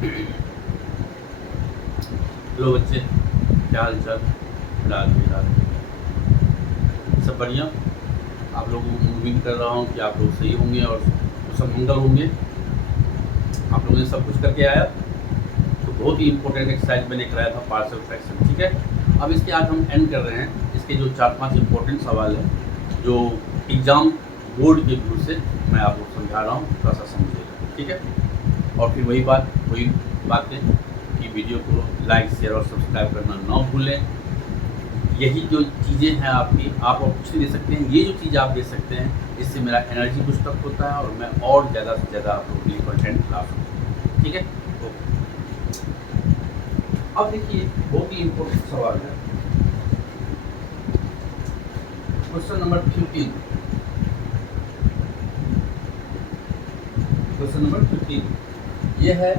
Hello बच्चे, क्या हाल चाल? रात सब बढ़िया। आप लोगों को उम्मीद कर रहा हूँ कि आप लोग सही होंगे और सब मंगल होंगे। आप लोगों ने सब कुछ करके आया तो बहुत ही इंपॉर्टेंट एक्सरसाइज मैंने कराया था, पार्शियल फ्रैक्शन। ठीक है, अब इसके आज हम एंड कर रहे हैं। इसके जो 4-5 इंपॉर्टेंट सवाल हैं जो एग्ज़ाम बोर्ड के व्यू से मैं आपको समझा रहा हूँ, थोड़ा सा समझिएगा। ठीक है, और फिर वही बातें कि वीडियो को लाइक शेयर और सब्सक्राइब करना ना भूलें। यही जो चीज़ें हैं आपकी, आप और कुछ नहीं दे सकते हैं, ये जो चीज़ आप दे सकते हैं इससे मेरा एनर्जी बूस्टअप होता है और मैं और ज़्यादा से ज़्यादा आप लोगों के लिए कंटेंट ला सकता हूँ। ठीक है, तो अब देखिए बहुत ही इम्पोर्टेंट सवाल है, क्वेश्चन नंबर 15। क्वेश्चन नंबर 15 ये है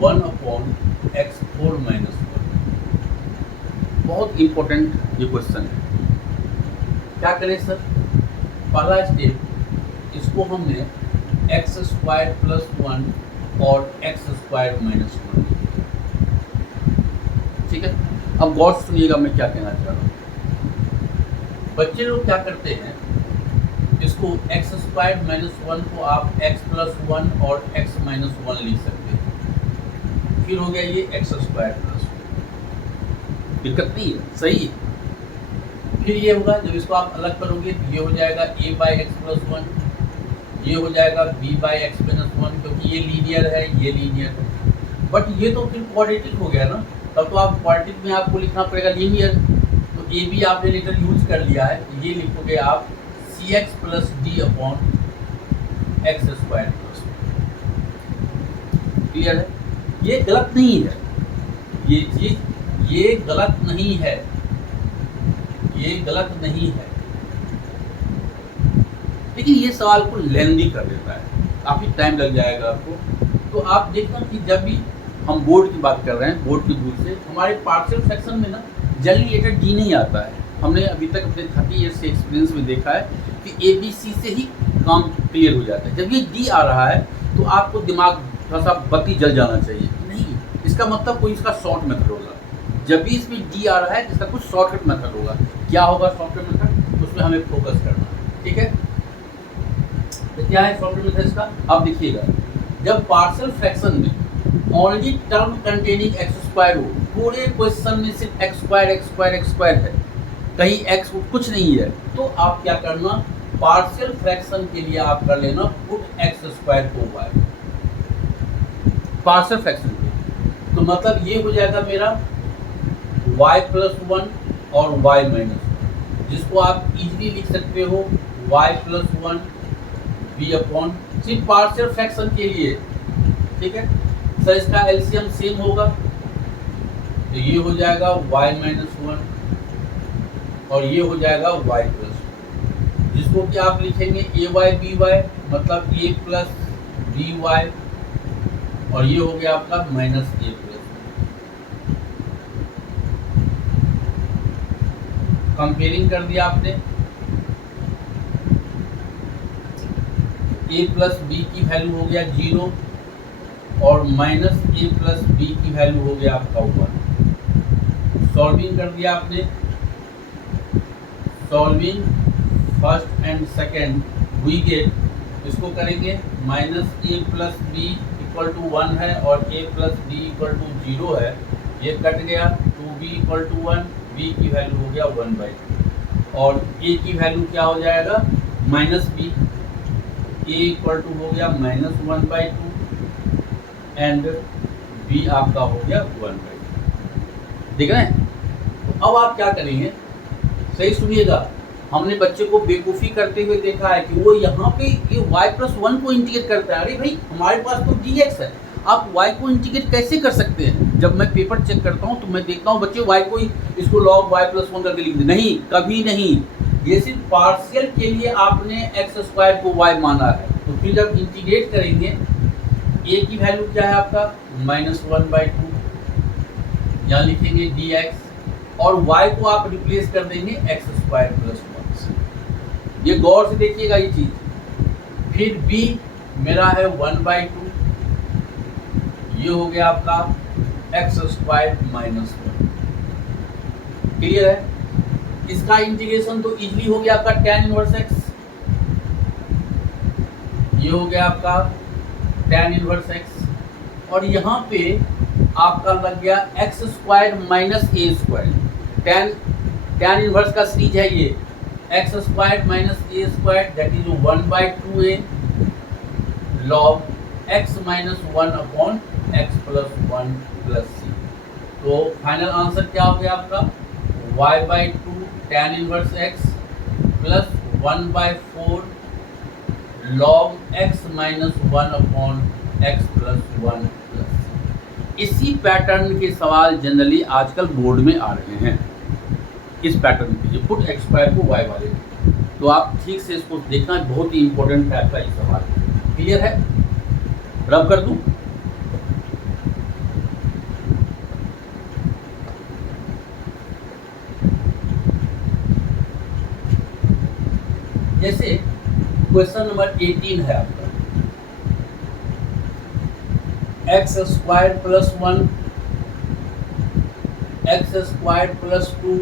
1/x4 - 1। बहुत इम्पोर्टेंट ये क्वेश्चन है। क्या करें सर? पहला स्टेप, इसको हमने x² + 1 और x² - 1। ठीक है, अब गौर से सुनिएगा मैं क्या कहना चाह रहा हूँ। बच्चे लोग क्या करते हैं, इसको x² - 1 को आप x + 1 और x - 1 लिख सकते हैं। फिर हो गया ये x² + 1, दिक्कत नहीं है, सही है। फिर ये होगा, जब इसको आप अलग करोगे तो ये हो जाएगा a/x + 1, ये हो जाएगा b/x - 1, क्योंकि ये लीनियर है, ये लीनियर है। बट ये तो फिर क्वाड्रेटिक हो गया ना, तब तो आप क्वाड्रेटिक में आपको लिखना पड़ेगा लीनियर। तो ए बी आपने लेटर यूज कर लिया है, ये लिखोगे आप cx + d/x²। क्लियर है? ये गलत नहीं है, ये चीज ये गलत नहीं है, ये गलत नहीं है, लेकिन ये सवाल को लेंदी कर देता है, काफ़ी टाइम लग जाएगा आपको। तो आप देखना कि जब भी हम बोर्ड की बात कर रहे हैं, बोर्ड के दूर से हमारे पार्शियल फ्रैक्शन में ना जल्दी लेटर डी नहीं आता है। हमने अभी तक अपने 30 ईयर्स के एक्सपीरियंस में देखा है कि ABC से ही काम क्लियर हो जाता है। जब ये डी आ रहा है तो आपको दिमाग थोड़ा सा बत्ती जल जाना चाहिए, नहीं इसका मतलब कोई इसका शॉर्ट मेथड होगा। जब भी इसमें डी आ रहा है इसका कुछ शॉर्टकट मेथड होगा। क्या होगा शॉर्टकट मेथड, उसमें हमें फोकस करना है। ठीक है, तो क्या है शॉर्टकट मेथड इसका? अब देखिएगा, जब पार्शियल फ्रैक्शन में ओनली टर्म कंटेनिंग x² हो, पूरे क्वेश्चन में सिर्फ x² है, कहीं x कुछ नहीं है, तो आप क्या करना, पार्शियल फ्रैक्शन के लिए आप कर लेना पुट x² को y पार्शियल फ्रैक्शन के। तो मतलब ये हो जाएगा मेरा y + 1 और y - 1, जिसको आप इजीली लिख सकते हो y + 1 b/, सिर्फ पार्शियल फ्रैक्शन के लिए। ठीक है सर, इसका एलसीएम सेम होगा, तो ये हो जाएगा y - 1 और ये हो जाएगा y +, जिसको कि आप लिखेंगे ay by, मतलब a + by, और ये हो गया आपका -a+। कंपेयरिंग कर दिया आपने, a + b की वैल्यू हो गया 0 और -a + b की वैल्यू हो गया आपका 1। सॉल्विंग कर दिया आपने, solving first and second we get, इसको करेंगे -a + b = 1 है और a + b = 0 है, ये कट गया, 2b = 1, b की वैल्यू हो गया 1/2 और a की वैल्यू क्या हो जाएगा -b, a = हो गया -1/2 एंड b आपका हो गया 1/2। देख रहे हैं? तो अब आप क्या करेंगे, सही सुनिएगा, हमने बच्चे को बेवकूफ़ी करते हुए देखा है कि वो यहाँ पे ये y + 1 को इंटीग्रेट करता है। अरे भाई, हमारे पास तो dx है, आप y को इंटीग्रेट कैसे कर सकते हैं? जब मैं पेपर चेक करता हूँ तो मैं देखता हूँ बच्चे y को इसको log y + 1 करके लिख दे, नहीं, कभी नहीं। ये सिर्फ पार्शियल के लिए आपने x² को y माना है। तो फिर जब इंटीग्रेट करेंगे, a की वैल्यू क्या है आपका -1/2, यहाँ लिखेंगे dx और y को आप रिप्लेस कर देंगे x² + 1 से। ये गौर से देखिएगा ये चीज। फिर b मेरा है 1/2, ये हो गया आपका एक्स स्क्वायर माइनस 1। क्लियर है? इसका इंटीग्रेशन तो इजीली हो गया आपका tan इनवर्स x, ये हो गया आपका tan इनवर्स x, और यहाँ पे आपका लग गया x square minus a square. tan inverse का सीरीज है ये x square minus a square, that is 1/2a log x minus 1 upon x plus 1 plus सी। तो फाइनल आंसर क्या हो गया आपका y/2 tan inverse x plus 1/4 log x minus 1 upon x plus 1 plus. इसी pattern के सवाल जनरली आजकल board में आ रहे हैं, इस पैटर्न के जो पुट एक्स स्क्वायर को y वाले। तो आप ठीक से इसको देखना, बहुत ही इंपॉर्टेंट टाइप का ये सवाल। क्लियर है? रब कर दूं? जैसे क्वेश्चन नंबर 18 है आपका, x square plus 1, x square plus 2,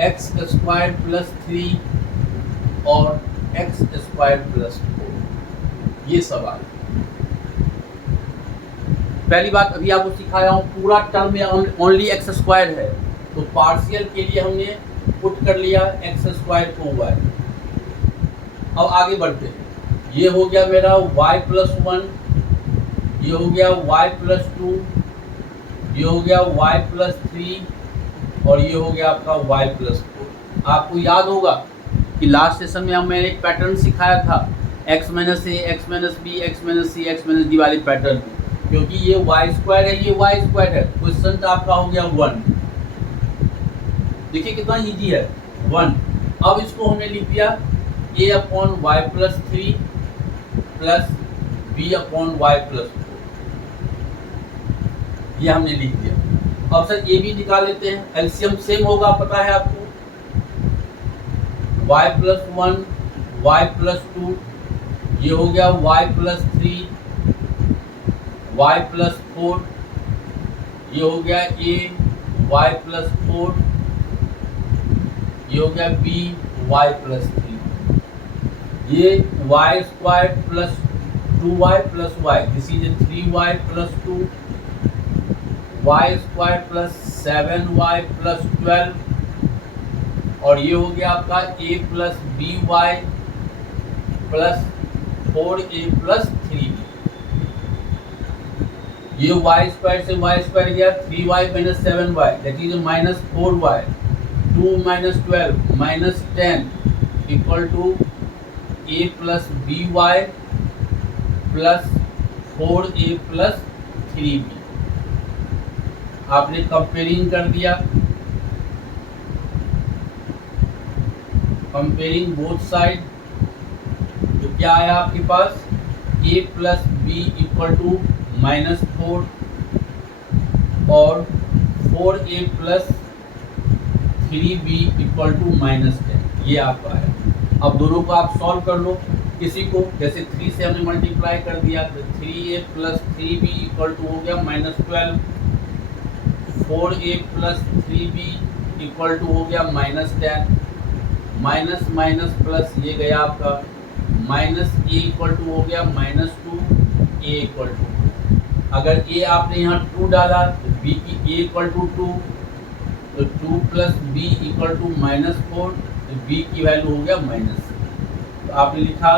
x square plus 3 और एक्स स्क्वायर प्लस 4। ये सवाल। पहली बात अभी आपको सिखाया हूँ, पूरा टर्म में ओनली एक्स स्क्वायर है, तो पार्शियल के लिए हमने पुट कर लिया एक्स स्क्वायर को y। अब आगे बढ़ते हैं, ये हो गया मेरा y प्लस 1, ये हो गया y प्लस 2, ये हो गया y प्लस 3 और ये हो गया आपका y प्लस 4। आपको याद होगा कि लास्ट सेशन में मैंने एक पैटर्न सिखाया था x minus a, x minus b, x minus c, x minus d वाली पैटर्न, क्योंकि ये y स्क्वायर है, ये y स्क्वायर है। क्वेश्चन तो आपका हो गया 1। देखिए कितना इजी है, 1। अब इसको हमने लिख दिया a upon y plus 3 plus b upon y plus 4, ये हमने लिख दिया। अब सर ए भी निकाल लेते हैं, एलसीएम सेम होगा, पता है आपको, y प्लस 1 y प्लस 2, ये हो गया y प्लस 3 y प्लस 4, ये हो गया a y प्लस 4, ये हो गया b y प्लस 3, ये y square plus 2y plus y, this is 3y plus 2, y square plus 7y plus 12, और ये हो गया आपका a plus b y plus 4a plus 3b। ये y स्क्वायर से y स्क्वायर गया, 3y minus 7y that is minus 4y, 2 minus 12 minus 10 equal to a plus b y plus 4a plus 3b। आपने comparing कर दिया, comparing both side, तो क्या आया आपके पास a plus b equal to minus 4 और 4a plus 3b equal to minus 10, ये आपका आया। अब दोनों को आप सॉल्व कर लो, किसी को जैसे 3 से हमने मल्टीप्लाई कर दिया तो 3a plus 3b equal to हो गया minus 12, 4a plus 3b equal to हो गया माइनस 10, माइनस माइनस प्लस ये गया आपका माइनस ए इक्वल टू हो गया माइनस 2, ए इक्वल टू 2। अगर ए आपने यहाँ 2 डाला तो बी की ए इक्वल टू 2, तो 2 plus b equal to minus 4, तो बी की वैल्यू हो गया माइनस। तो आपने लिखा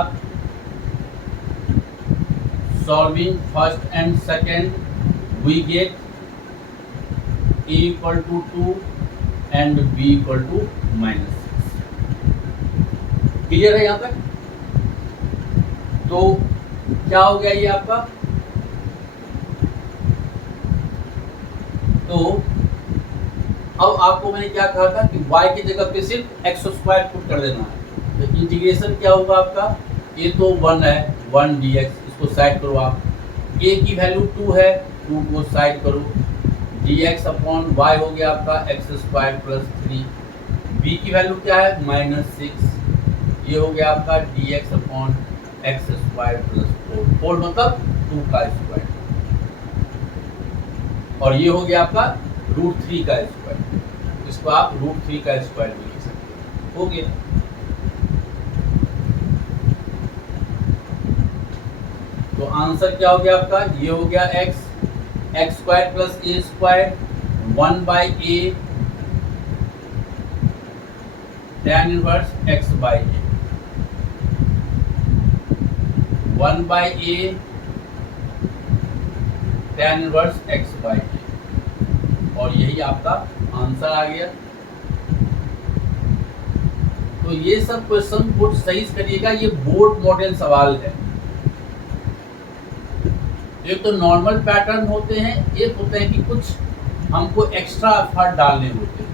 solving first and second we get a equal to 2 and b equal to minus. Clear है यहाँ तक? तो क्या हो गया ये आपका, तो अब आपको मैंने क्या कहा था कि y की जगह पे सिर्फ एक्स स्क्वायर पुट कर देना है, तो इंटीग्रेशन क्या होगा आपका, ये तो 1 है 1 dx, इसको साइड करो आप, a की वैल्यू 2 है 2 को साइड करो, dx अपॉन y हो गया आपका एक्स स्क्वायर प्लस 3, b की वैल्यू क्या है माइनस 6, ये हो गया आपका dx upon x square plus 4 मतलब 2 का स्क्वायर, और ये हो गया आपका √3 का स्क्वायर, इसको आप √3 का स्क्वायर भी लिख सकते हैं। हो गया। तो आंसर क्या हो गया आपका, ये हो गया x square plus a square 1/a tan inverse x by a, 1/a tan inverse x by a, और यही आपका आंसर आ गया। तो ये सब क्वेश्चन बहुत सही से करिएगा, ये बोर्ड मॉडल सवाल है। एक तो नॉर्मल पैटर्न होते हैं, एक होते हैं कि कुछ हमको एक्स्ट्रा एफर्ट डालने होते हैं।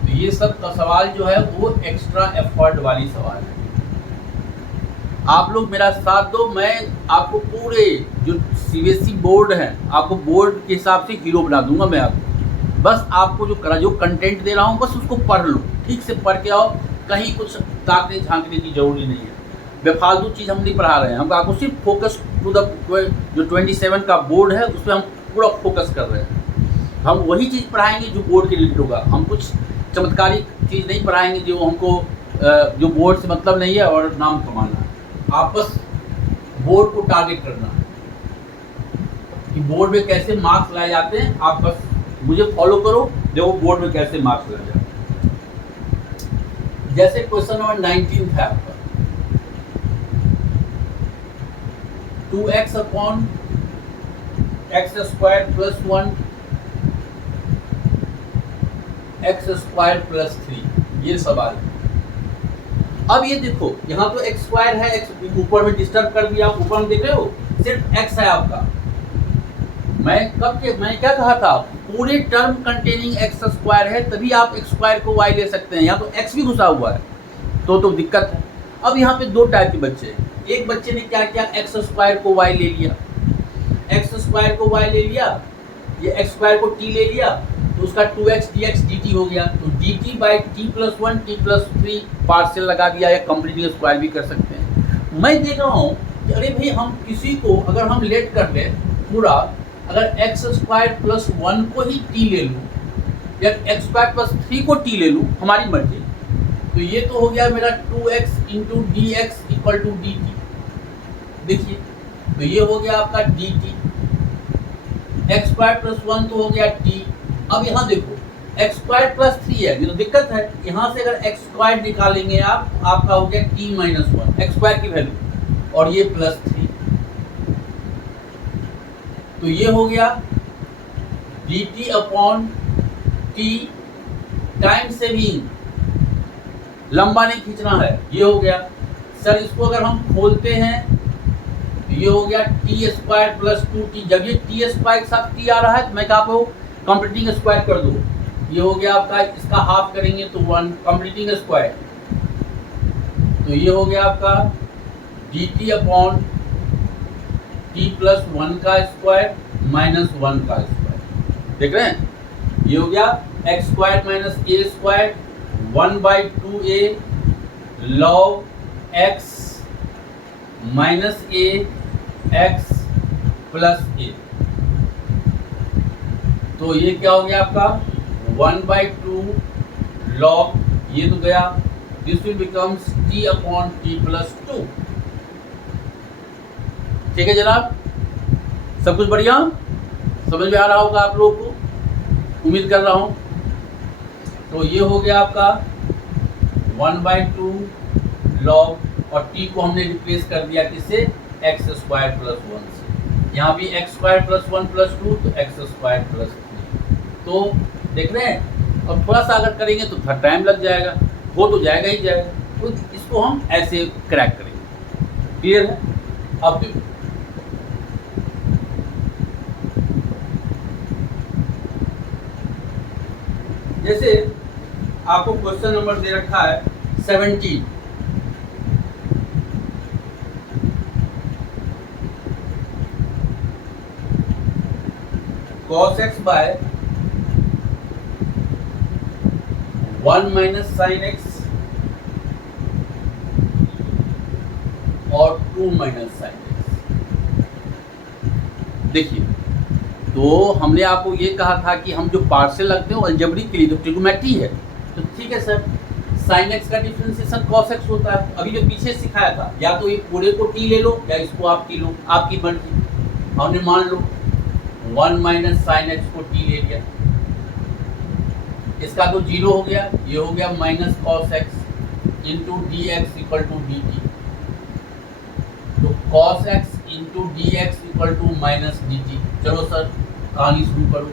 तो ये सब का सवाल जो है वो एक्स्ट्रा एफर्ट वाली सवाल है। आप लोग मेरा साथ दो, मैं आपको पूरे जो सीबीएसई बोर्ड है आपको बोर्ड के हिसाब से हीरो बना दूंगा मैं आपको। बस आपको जो कंटेंट दे रहा हूँ बस उसको पढ़ लो, ठीक से पढ़ के आओ, कहीं कुछ ताकने झांकने की जरूरी नहीं है। बेफालतू चीज़ हम नहीं पढ़ा रहे हैं, हम आपको सिर्फ फोकस टू द जो 27 का बोर्ड है उस पर हम पूरा फोकस कर रहे हैं। हम वही चीज़ पढ़ाएंगे जो बोर्ड के रिलेटेड होगा, हम कुछ चमत्कारिक चीज़ नहीं पढ़ाएंगे जो हमको जो बोर्ड से मतलब नहीं है और नाम कमाना है। आप बस बोर्ड को टारगेट करना है कि बोर्ड में कैसे मार्क्स लाए जाते हैं, आप बस मुझे फॉलो करो, देखो बोर्ड में कैसे मार्क्स लाए जाते हैं। जैसे क्वेश्चन नंबर 19 है आपका, 2x upon x square plus 1 x square plus 3, ये सवाल है। अब ये देखो यहाँ तो x स्क्वायर है, x ऊपर में डिस्टर्ब कर दिया, ऊपर में देख रहे हो सिर्फ x है आपका। मैं क्या कहा था, पूरे टर्म कंटेनिंग x स्क्वायर है तभी आप x स्क्वायर को y ले सकते हैं, यहाँ तो x भी घुसा हुआ है तो दिक्कत है। अब यहाँ पे दो टाइप के बच्चे हैं, एक बच्चे ने क्या किया, x स्क्वायर को y ले लिया, x स्क्वायर को y ले लिया, ये x स्क्वायर को t ले लिया, तो उसका 2x dx dt हो गया। तो dt by t plus 1 t plus 3 partial लगा दिया, या कंप्लीटिंग स्क्वायर भी कर सकते हैं। मैं देख रहा हूँ कि अरे भाई हम किसी को अगर हम लेट कर ले पूरा, अगर x स्क्वायर प्लस 1 को ही t ले लूँ या x स्क्वायर प्लस 3 को t ले लूँ, हमारी मर्जी। तो ये तो हो गया मेरा 2x into d x equal to d t. देखिए तो ये हो गया आपका d t, x square plus 1 तो हो गया t। अब यहाँ देखो एक्स स्क्वायर प्लस 3 है, ये तो दिक्कत है, यहाँ से अगर एक्स स्क्वायर निकालेंगे आप, आपका हो गया t माइनस 1 एक्स स्क्वायर की वैल्यू, और ये प्लस 3, तो ये हो गया dt upon t time saving, लंबा नहीं खींचना है, ये हो गया। सर इसको अगर हम खोलते हैं तो ये हो गया टी स्क्वायर प्लस 2t, जब ये टी स्क्वायर के साथ t आ रहा है तो मैं कहा कंप्लीटिंग स्क्वायर कर दो, ये हो गया आपका, इसका हाफ करेंगे तो 1 कंप्लीटिंग स्क्वायर, तो ये हो गया आपका dt अपॉन t प्लस 1 का स्क्वायर माइनस 1 का स्क्वायर। देख रहे हैं, ये हो गया x square minus a square 1/2a log x minus a x plus a। तो ये क्या हो गया आपका 1/2 log, ये तो गया, this will becomes t upon t plus 2। ठीक है जनाब, सब कुछ बढ़िया समझ में आ रहा होगा आप लोगों को, उम्मीद कर रहा हूँ। तो ये हो गया आपका 1/2 log, और t को हमने रिप्लेस कर दिया किससे, एक्स स्क्वायर प्लस 1 से, यहाँ भी एक्स स्क्वायर प्लस 1 प्लस 2 तो एक्स स्क्वायर प्लस 3। तो देख रहे हैं, अब थोड़ा सा अगर करेंगे तो थोड़ा टाइम लग जाएगा, वो तो जाएगा ही जाएगा, तो इसको हम ऐसे क्रैक करेंगे। क्लियर है? अब जैसे आपको क्वेश्चन नंबर दे रखा है 17, cos x by 1 minus sine x और 2 माइनस साइन एक्स। देखिए, तो हमने आपको ये कहा था कि हम जो पार्शियल लगते हैं वो अलजेब्रिक के लिए तो ट्रिग्नोमेट्री है, तो ठीक है सर, साइन एक्स का डिफरेंशिएशन कॉस एक्स होता है। अभी जो पीछे सिखाया था, या तो ये पूरे को टी ले लो या इसको आप टी लो, आपकी मर्जी। हमने मान लो 1 माइनस साइन एक्स को टी ले लिया, इसका तो 0 हो गया, ये हो गया minus cos x into d x equal to d t. तो cos x into d x equal to minus d t. चलो सर कहानी शुरू करो,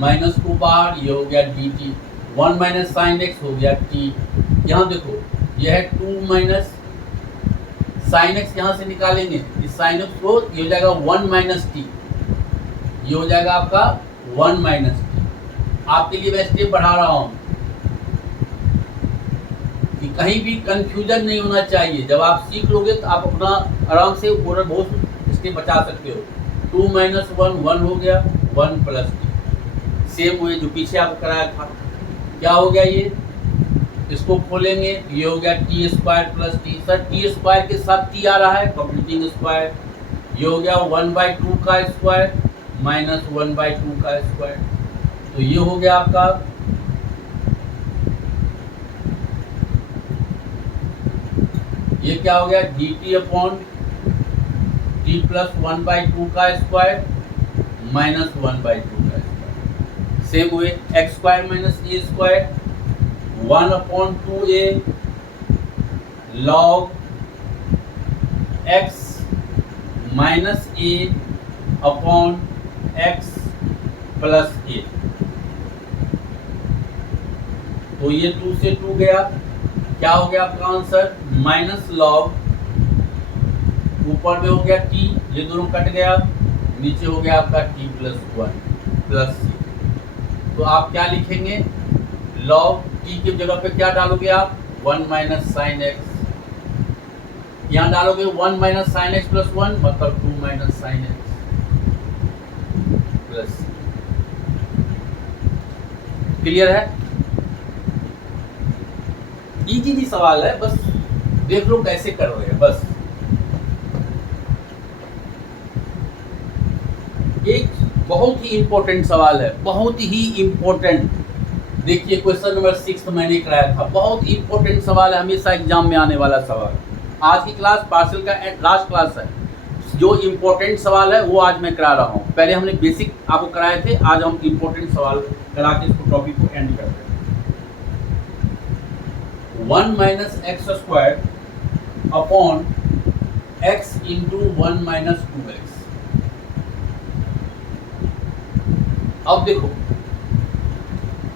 माइनस को बाहर, ये हो गया d t, 1 minus sine x हो गया टी। यहाँ देखो ये है 2 माइनस साइन एक्स, यहाँ से निकालेंगे इस साइन एक्स को, ये हो जाएगा 1 माइनस टी, ये हो जाएगा आपका 1 माइनस टी। आपके लिए मैं स्टेप बढ़ा रहा हूँ कि कहीं भी कंफ्यूजन नहीं होना चाहिए। जब आप सीख लोगे तो आप अपना आराम से पूरा बहुत स्टेप बचा सकते हो। 2 माइनस 1 1 हो गया, 1 प्लस टी। सेम हुए जो पीछे आपको कराया था, क्या हो गया ये, इसको खोलेंगे, ये हो गया T square plus T. Sir T square के साथ टी आ रहा है, कंप्लीटिंग स्क्वायर, ये हो गया 1/2 का स्क्वायर माइनस 1/2 का स्क्वायर। तो ये हो गया आपका ये क्या हो गया, d T upon T plus 1/2 का स्क्वायर माइनस 1/2 का स्क्वायर। सेम हुए x square minus a square 1/2a log x minus a upon x plus a। तो ये 2 से 2 गया, क्या हो गया आपका आंसर, माइनस लॉग, ऊपर में हो गया t, ये दोनों कट गया, नीचे हो गया आपका t प्लस 1 प्लस c। तो आप क्या लिखेंगे, लॉग t की जगह पे क्या डालोगे आप, 1 माइनस साइन एक्स, यहाँ डालोगे 1 माइनस साइन एक्स प्लस 1 मतलब 2 minus sine x plus. Clear है, इजी सवाल है, बस देख लो कैसे कर रहे हैं। बस एक बहुत ही इंपॉर्टेंट सवाल है, बहुत ही इंपॉर्टेंट। देखिए क्वेश्चन नंबर 6 मैंने कराया था, बहुत इंपॉर्टेंट सवाल है, हमेशा एग्जाम में आने वाला सवाल। आज की क्लास पार्सल का लास्ट क्लास है, जो इम्पोर्टेंट सवाल है वो आज मैं करा रहा हूँ। पहले हमने बेसिक आपको कराए थे, आज हम इम्पोर्टेंट सवाल करा के इसको टॉपिक को एंड करते हैं। 1 minus x square upon x into 1 minus 2x। अब देखो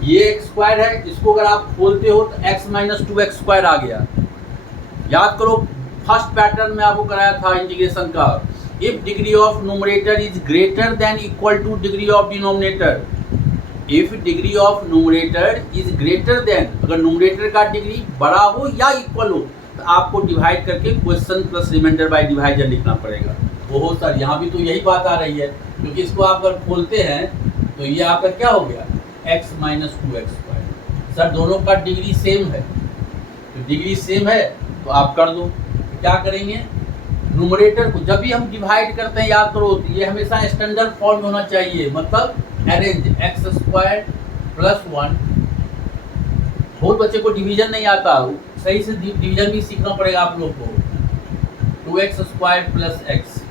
ये एक्स स्क्वायर है, इसको अगर आप खोलते हो तो x माइनस 2x स्क्वायर आ गया। याद करो फर्स्ट पैटर्न में आपको कराया था इंटीग्रेशन का, if degree of numerator is greater than equal to degree of denominator. If degree of numerator is greater than, अगर न्यूमरेटर का डिग्री बड़ा हो या इक्वल हो तो आपको डिवाइड करके question plus remainder by divisor लिखना पड़ेगा। ओहो सर यहाँ भी तो यही बात आ रही है, क्योंकि इसको आप अगर खोलते हैं तो ये आपका क्या हो गया, x minus 2x square. Sir दोनों का डिग्री सेम है, तो डिग्री सेम है तो आप कर दो। क्या करेंगे, न्यूमरेटर को जब भी हम डिवाइड करते हैं, याद करो ये हमेशा स्टैंडर्ड फॉर्म होना चाहिए, मतलब अरेंज एक्स स्क्वायर प्लस 1। बहुत बच्चे को डिवीजन नहीं आता, सही से डिवीजन भी सीखना पड़ेगा आप लोग को। 2x स्क्वायर प्लस x,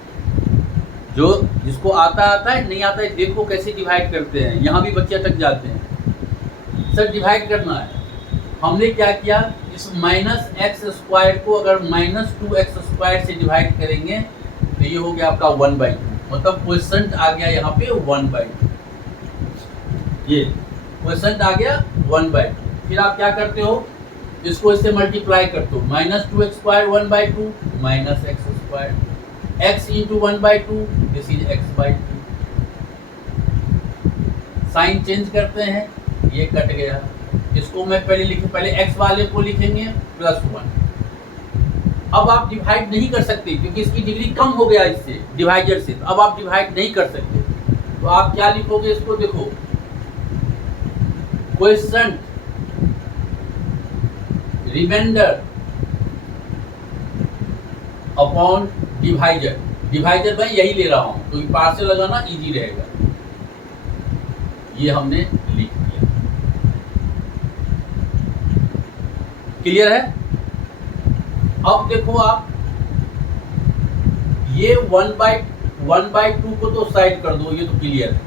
जो जिसको आता है, नहीं आता है, देखो कैसे डिवाइड करते हैं। यहाँ भी बच्चे अटक जाते हैं। सर डिवाइड करना है, हमने क्या किया, इस माइनस एक्स स्क्वायर को अगर माइनस 2x स्क्वायर से डिवाइड करेंगे तो ये हो गया आपका 1/2, मतलब क्वेश्चन आ गया यहाँ पे 1/2। ये क्वेश्चन आ गया 1/2। फिर आप क्या करते हो, इसको इससे मल्टीप्लाई करते हो, minus 2x square 1/2 minus x square, x into 1/2 this is x/2। Sign change करते हैं, ये कट गया, इसको मैं पहले x वाले को लिखेंगे प्लस 1। अब आप डिवाइड नहीं कर सकते क्योंकि इसकी डिग्री कम हो गया इससे डिवाइजर से, तो अब आप डिवाइड नहीं कर सकते। तो आप क्या लिखोगे, इसको देखो, question remainder upon divisor, divisor मैं यही ले रहा हूँ क्योंकि पार्शियल लगाना इजी रहेगा। ये हमने लिख दिया। क्लियर है? अब देखो आप ये 1/2 को तो साइड कर दो, ये तो क्लियर है।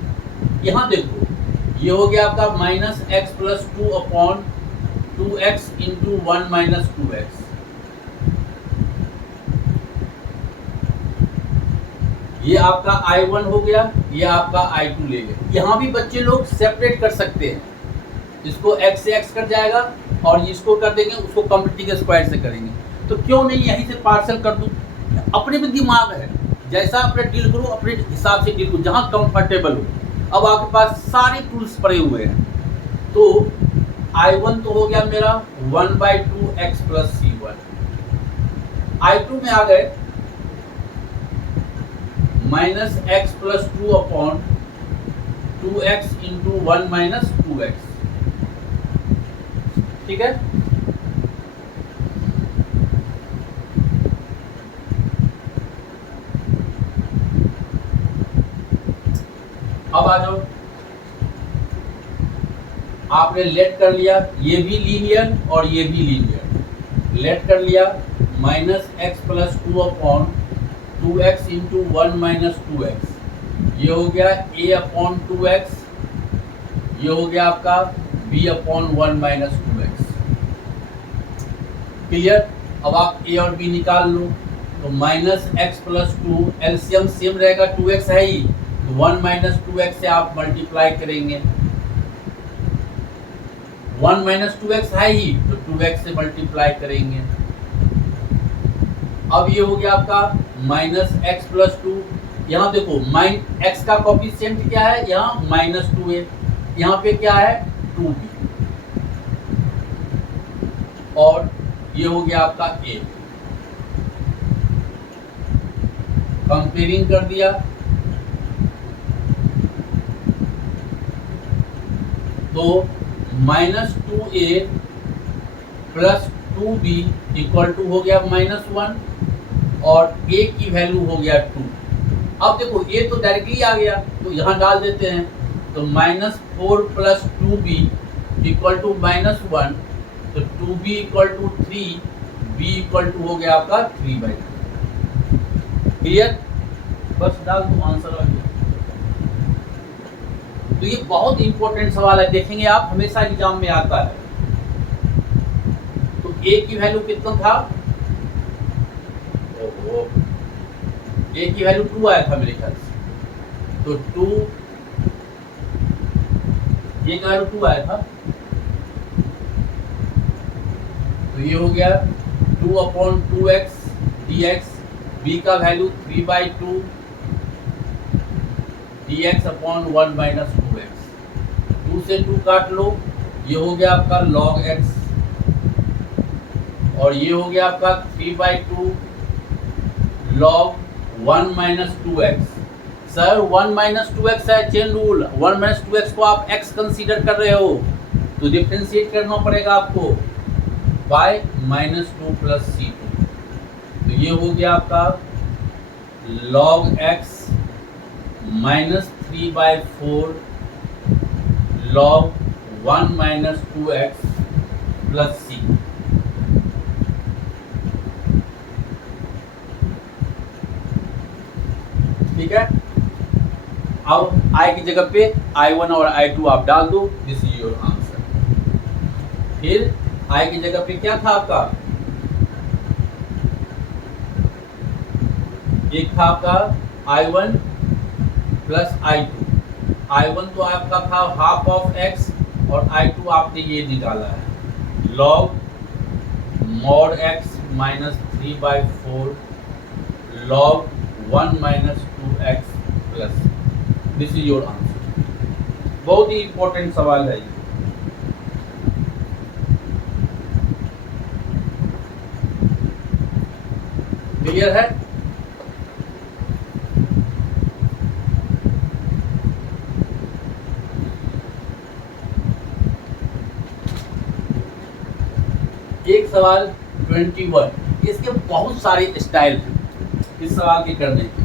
यहाँ देखो ये हो गया आपका minus x plus 2 upon 2x into 1 minus 2x। ये आपका I1 हो गया, ये आपका I2 ले गए। यहाँ भी बच्चे लोग सेपरेट कर सकते हैं, इसको x से x कट जाएगा और इसको कर देंगे, उसको कंप्लीटिंग स्क्वायर से करेंगे। तो क्यों नहीं यहीं से पार्सल कर दूं? अपने भी दिमाग है, जैसा अपने डील करो, अपने हिसाब से डील करो, जहाँ कंफर्टेबल हो। अब आपके पास सारे टूल्स पड़े हुए हैं। तो I1 तो हो गया मेरा 1/2 x प्लस C1। I2 में आ गए minus x plus 2 upon 2x into 1 minus 2x। ठीक है? अब आ जाओ, आपने लेट कर लिया, ये भी लीनियर और ये भी लीनियर। लेट कर लिया minus x plus 2 upon 2x into 1 minus 2x। ये हो गया a अपॉन 2x, ये हो गया आपका b upon 1 minus 2x। Clear? अब आप a और b निकाल लो। तो minus x plus 2 LCM same रहेगा, 2x है ही, तो 1 माइनस 2x से आप मल्टीप्लाई करेंगे। 1 माइनस 2x है ही, तो 2x से मल्टीप्लाई करेंगे। अब ये हो गया आपका माइनस एक्स प्लस 2। यहाँ देखो एक्स का कोफिशिएंट क्या है, यहाँ माइनस 2 है, यहाँ पे क्या है 2b, और ये हो गया आपका a। कंपेयरिंग कर दिया तो minus 2a plus 2b equal to हो गया -1 और a की वैल्यू हो गया 2। अब देखो a तो डायरेक्टली आ गया, तो यहाँ डाल देते हैं। तो -4 प्लस 2b इक्वल टू -1, तो 2b equal to 3, b equal to हो गया आपका 3/2। क्लियर? बस डाल दो, आंसर आ गया। तो ये बहुत इंपॉर्टेंट सवाल है, देखेंगे आप, हमेशा एग्जाम में आता है। तो a की वैल्यू कितना था? ओहो, a की वैल्यू 2 आया था मेरे ख्याल से। तो 2, a का वैल्यू 2 आया था, तो ये हो गया 2 अपॉन 2x dx, b का value 3/2 dx upon 1 minus 2x। 2 से 2 काट लो, ये हो गया आपका log x, और ये हो गया आपका 3/2 log 1 minus 2x। Sir 1 minus 2x है, चेन रूल, 1 माइनस 2x को आप x कंसीडर कर रहे हो, तो डिफरेंशिएट करना पड़ेगा आपको बाय -2 प्लस c2। तो ये हो गया आपका log x minus 3/4 log 1 minus 2x plus c। ठीक है? अब i की जगह पे I1 और I2 आप डाल दो, दिस इज योर आंसर। फिर i की जगह पे क्या था आपका? एक था आपका I1 प्लस I2। I1 तो आपका था हाफ ऑफ x, और I2 आपने ये निकाला है log mod x minus 3/4 log 1 minus 2x plus. This is your answer. बहुत ही इंपॉर्टेंट सवाल है ये। क्लियर है? एक सवाल 21, इसके बहुत सारे स्टाइल हैं। इस सवाल के करने के।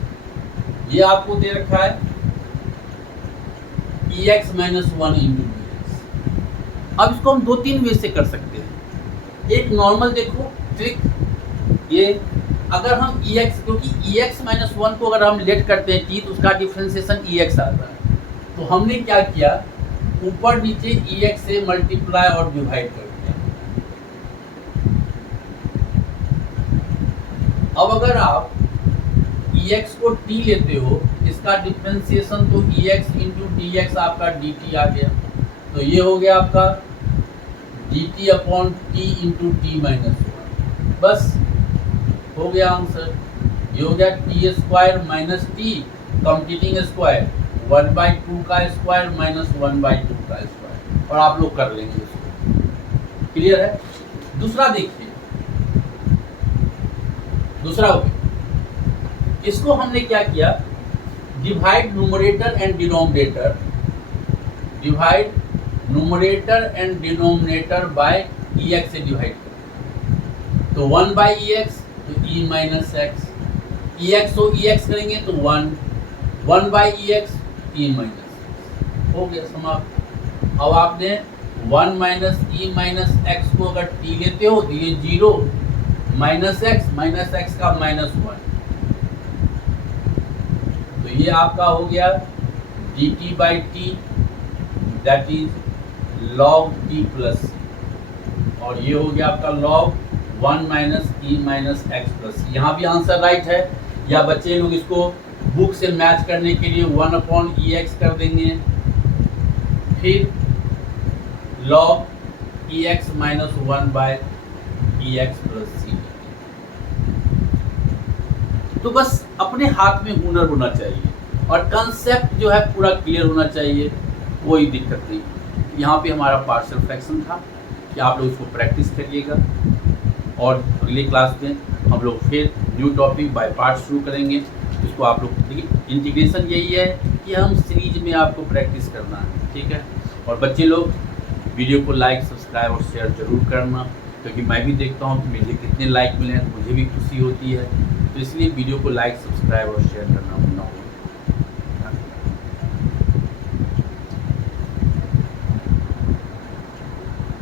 ये आपको दे रखा है ex माइनस 1 इंटू dx। अब इसको हम 2-3 वे से कर सकते हैं। एक नॉर्मल देखो ट्रिक, ये अगर हम ex, क्योंकि ex माइनस 1 को अगर हम लेट करते हैं t तो उसका डिफ्रेंसिएशन ex आता है। तो हमने क्या किया, ऊपर नीचे ex से मल्टीप्लाई और डिवाइड कर दिया। अब अगर आप ex को t लेते हो, इसका डिफ्रेंसिएशन तो ex इंटू dx आपका dt आ गया। तो ये हो गया आपका dt upon t into T minus 1। बस हो गया आंसर। ये हो गया T square minus T completing square 1/2 का स्क्वायर माइनस 1/2 का स्क्वायर, और आप लोग कर लेंगे इसको। क्लियर है? दूसरा देखिए, दूसरा हो गया। इसको हमने क्या किया, divide numerator and denominator, divide numerator and denominator by ex से डिवाइड करें। तो 1/ex तो e माइनस एक्स, ex तो ex करेंगे तो 1/ex e माइनस, हो गया समाप्त। अब आपने 1 माइनस e माइनस एक्स को अगर t लेते हो तो ये 0 माइनस एक्स का माइनस 1, तो ये आपका हो गया dt by T that is log t plus, और ये हो गया आपका log 1 minus E minus x plus. यहाँ भी आंसर राइट है। या बच्चे लोग इसको बुक से मैच करने के लिए 1/ex कर देंगे, फिर log ex minus 1/ex plus सी। तो बस अपने हाथ में हुनर होना चाहिए और कंसेप्ट जो है पूरा क्लियर होना चाहिए, कोई दिक्कत नहीं। यहाँ पे हमारा पार्शियल फ्रैक्शन था कि आप लोग इसको प्रैक्टिस करिएगा, और अगले क्लास में हम लोग फिर न्यू टॉपिक बाय पार्ट शुरू करेंगे। इसको आप लोग देखिए, इंटीग्रेशन यही है कि हम सीरीज में आपको प्रैक्टिस करना है, ठीक है। और बच्चे लोग वीडियो को लाइक सब्सक्राइब और शेयर जरूर करना, क्योंकि मैं भी देखता हूँ कि मुझे कितने लाइक मिले हैं, मुझे भी खुशी होती है। तो इसलिए वीडियो को लाइक सब्सक्राइब और शेयर करना भूलना।